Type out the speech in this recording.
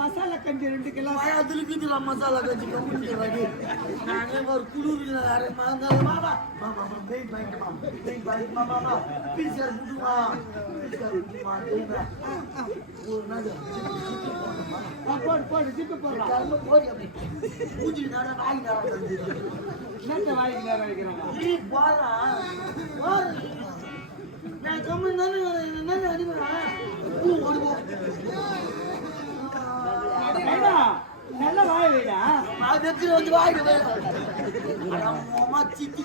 மசாலா கஞ்சி 2 கிலோ அதுல மசாலா கஞ்சி கம்பெனி நானே ஒரு குளிர் போடு ஜிப்பு போடுறான் பூஜை நேரம் வாங்கி நேரம் என்னத்த வாங்கி நேரம் வைக்கிறாங்க நான் கம்மி தானே அடிக்கிறேன் நல்ல வாய வைடா நான் வைக்கிற வந்து வாங்கிட்டு சித்தி